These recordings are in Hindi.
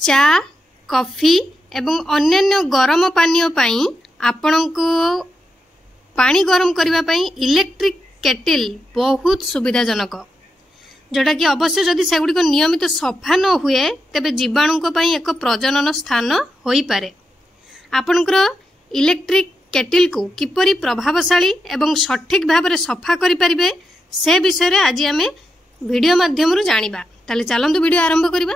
चा कॉफी एवं अन्य गरम पानीय पाई आपणको पानी गरम करने पाई इलेक्ट्रिक केटिल बहुत सुविधाजनक, जोटा कि अवश्य जदि सेगुड़िक नियमित सफा न हुए तेबे जीवाणु पाई एक प्रजनन स्थान होई पारे। आपणकर इलेक्ट्रिक केटिल को किपरि प्रभावशाली एवं सठिक भाव में सफा करि परिबे से विषय रे आज आमे वीडियो माध्यम जानिबा। ताले चलंतु वीडियो आरंभ करिबा।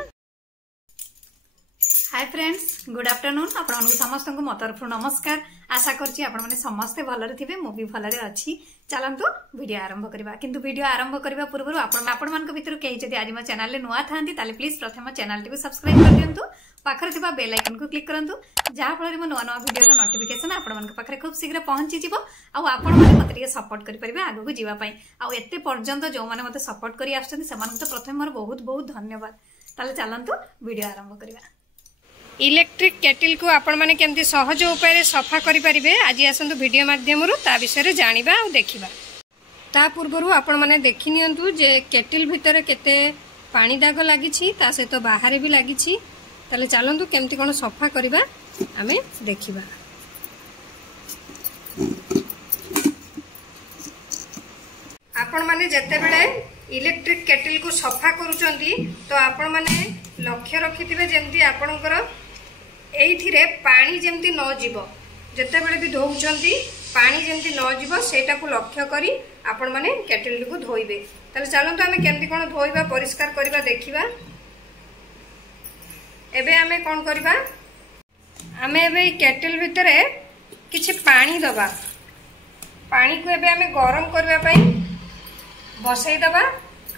Hi friends, good afternoon. आपण समस्त को मो तरफ नमस्कार। आशा करछि आपण माने समस्ते भलरे थिबे, मु भी भलरे अछि। चलंतु वीडियो आरंभ करिबा। किंतु वीडियो आरंभ करबा पूर्व आपण मान को भितर केहि जदि आज मो चैनल ले नुआ थांती ताले प्लीज प्रथम चैनल को सब्सक्राइब कर दियंतु, पाखरे थिबा बेल आइकन को क्लिक करंतु, जहा फଳରେ मो नुआ नुआ वीडियो रो नोटिफिकेशन आपण मान को पाखरे खूब शीघ्र पहुंची जिवो। आ आपण माने मते टिके सपोर्ट करि परिबे आगु को जीवा पई। आ एते पर्यंत जो माने मते सपोर्ट करि आछथि समान तो प्रथम मोर बहुत बहुत धन्यवाद। ताले चलंतु वीडियो आरंभ करिबा। इलेक्ट्रिक केटिल को आपण माने केमती सहज उपाय रे सफा करि परिबे आज आसंतु वीडियो माध्यम रो ता विषय रे जानिबा आ देखिबा। ता पूर्वरु आपण माने देखि नियंतु जे केटिल भितर केते पानी दाग लागि छी, ता से तो बाहर भी लागि छी। ताले चलंतु केमती कोन सफा करिबा आमे देखिबा। आपण माने जते बेले इलेक्ट्रिक केटिल को सफा करूचंती तो आपण माने लक्ष्य रखिथिबे जेमती आपणकर एइथिरे पानी जेमती न जीवो, जते बेले भी धोउचंती पानी जेमती न जीवो सेटा को लक्ष्य करी आपण माने केटिल को धोइबे। ताले चलंतु आमे केमती कोन धोइबा परिष्कार करिबा देखिबा। एबे आमे कोन करिबा, आमे एबे केटिल भितरे किछि पानी दबा। पानी को एबे आमे गरम करबा पई बसई दबा।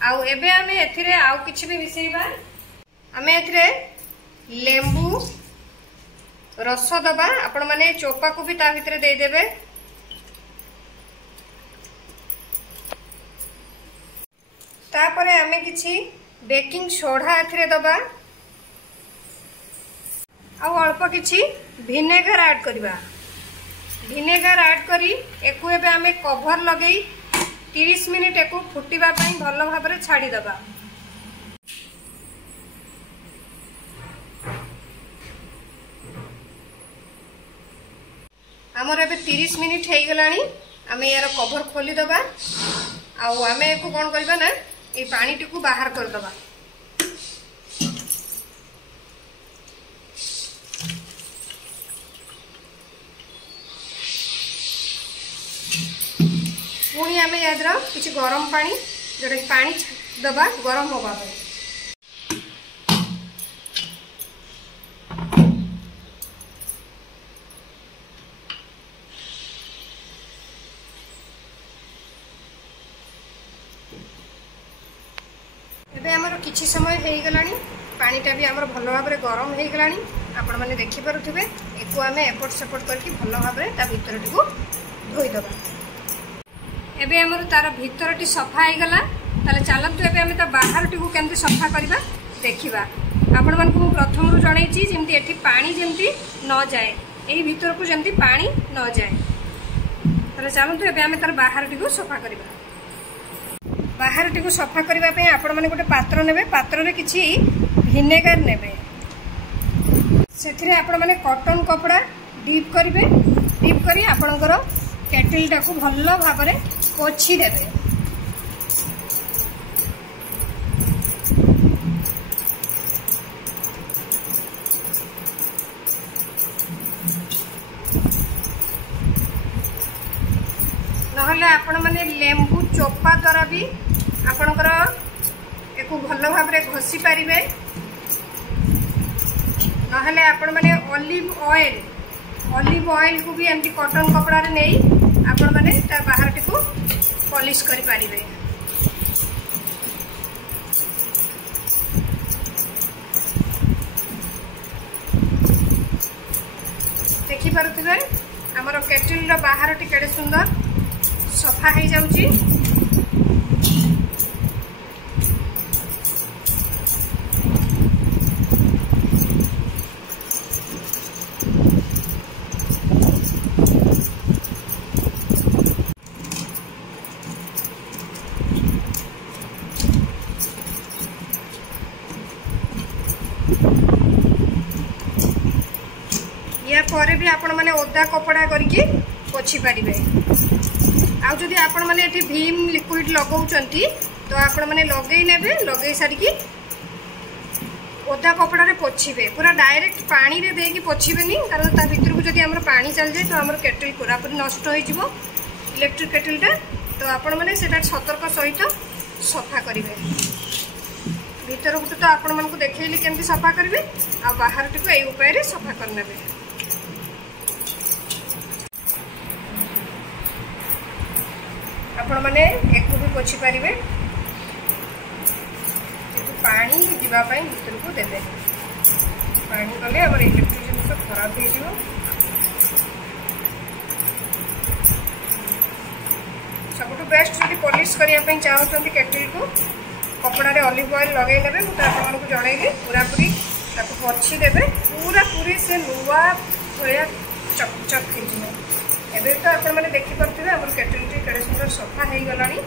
आउ एबे आमे एथिरे आउ किछि भी मिसैबा। आमे एथिरे लेंबू रस दबा। आपण माने चोपा को भी ता भितरे दे देबे। तापरे आमे किछि बेकिंग सोडा एथिरे दबा। आ अल्प किछि विनेगर ऐड करबा। विनेगर ऐड करी एकु एबे आमे कवर लगेई 30 मिनिट एकु फुटिबा पई भलो भाबरे छाडी दबा। आमर एबे 30 मिनिट हेई गलानी। आमे यार कवर खोली दबा। आउ आमे एको कोन करबा ना ए पानी टिकु बाहर कर दबा। पुणी आमे यादर किछि गरम पानी जोटा पानी दबा गरम होबा पे। एबे हमर किछि समय हेई गलानी। पानीटा भी हमर भलो भाबरे गरम हेई गलानी। आपण माने देखि पारुथिबे। एको आमे एपट सपोर्ट करके भलो भाबरे ता भितरटिकु धोई दबा। एबे हमर तार भितरटी सफा हे गला। ताले चलंतु एबे हमें ता बाहरटिकु केमती सफा करबा देखिबा। आपण मानकु मु प्रथम रु जणै छी जेमती एठी पानी जेमती न जाए, एही भितर को जेमती पानी न जाए। ताले चलंतु एबे हमें तार बाहरटिकु सफा करबा। बाहरटिकु सफा करबा पे आपण माने गोटे पात्र नेबे। पात्र रे किछि विनेगर नेबे। सेथिरे आपण माने कॉटन कपड़ा डीप करिवे। डीप करी आपणकर केटिल टाकू भलो भाबरे पोछि देबे। नहले आपण माने लेंबू चोपा द्वारा भी आपणकर एको भलो भाबरे घोसी पारिबे। नहले आपण माने ऑलिव ऑयल को भी एमती कॉटन कपड़ा रे नेई आपण माने तार बाहरटी को पॉलिश करि पारिबे। देखि पारुथिबे हमर केटिल रो बाहरटी केडे सुंदर सफा हे जाउची। या पर भी आपण माने ओदा कपड़ा करके पोछि पारिबे। आ जदि आपण माने एठी भीम लिक्विड लगाउचंती तो आपण माने लगेई नेबे, लगेई सारिकी ओदा कपड़ा रे पोछिबे। पूरा डायरेक्ट पानी रे देकी पोछिबेनी, कारण ता भीतर को जदि हमर पानी चल जाए तो हमर केटल पूरा पूरी नष्ट हो जिवो इलेक्ट्रिक केटलटा। तो आपण माने सेटा सतर्क सहित सफा करिवे। भीतर को तो आपण मन को देखैली केमती सफा करिवे, आ बाहर टिको एई उपाय रे सफा करनेबे। आपण माने एकु भी पोछि पारिबे, पानी जीवा पाई भीतर को देबे। पानी गले हमर इलेक्ट्रिक जिनिस खराब हो जिवो। सबटु बेस्ट जदि पॉलिश करिया पई चाहउछंती केटल को कपड़ा रे ऑलिव ऑयल लगे नेबे। मु त आपन को जणैली पूरा पूरी ताको पोछि देबे, पूरा पूरी से नुवा भया चकचक हो जिवो। एबे तो आपण माने देखि परथिबे हमर केटल टी केडे सुंदर सफा हे गलानी।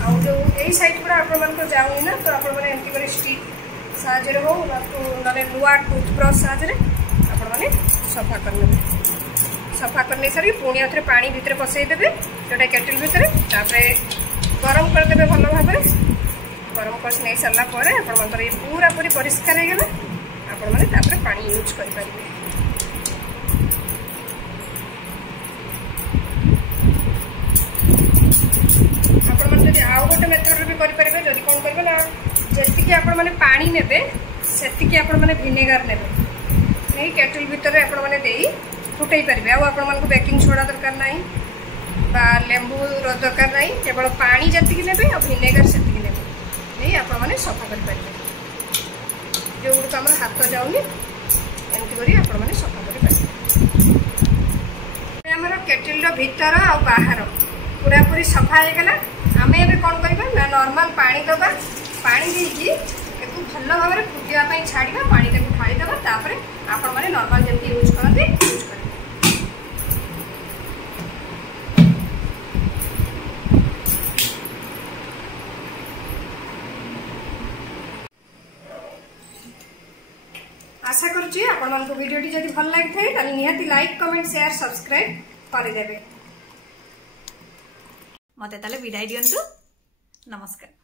आ जो एई साइड पर आपण मन को जाउनी ना, तो आपण माने एंटी करी स्टिक साजे रे हो नाले नुवा टूथब्रश साजे रे आपण माने सफा करनेबे। सफा करने सारी पुणी आथरे पानी भीतर पसई देबे जोटा केटल भीतर, तापरे गरम कर देबे भलो भाबरे। गरम कर नै सरला परे आपण मनकर ये पूरा पूरी परिष्कार हे गेला। आपण माने तापरे पानी यूज करि परिबे। आपण मन जदि आउ गोटे मेथड भी करि परिबे। जदि कोन करबे ना, जेति कि आपण माने पानी नेबे सेति कि आपण माने विनेगर नेबे, नै केटल भीतर आपण माने देई फुटई पारे। आपण मन को बेकिंग सोडा दरकार नहीं बा लेंबू दरकार नहीं, केवल पानी जति नेबे और विनेगर सेति नेबे, नहीं आपण माने सफा कर पारे। जो गुड हमर हाथ जाउनी एमति करी आपण माने सफा कर पारे। हमर केटल रो भीतर और बाहर पूरा पूरी सफा हे गेला। आमे एबे कोन करबा ना, नॉर्मल पानी दबा, पानी देकी एकु भल्लो भाबरे फुटिया पई छाडीबा। पानी ताकु ढाळी दबा, तापरे आपण माने नॉर्मल जेमति यूज करते यूज कर। आशा करुच्ची आपण मन को वीडियो टी जदि भल लाग थाए ताली निहाती लाइक कमेंट शेयर सब्सक्राइब कर देबे। मते ताले विदाई दियंतु। नमस्कार।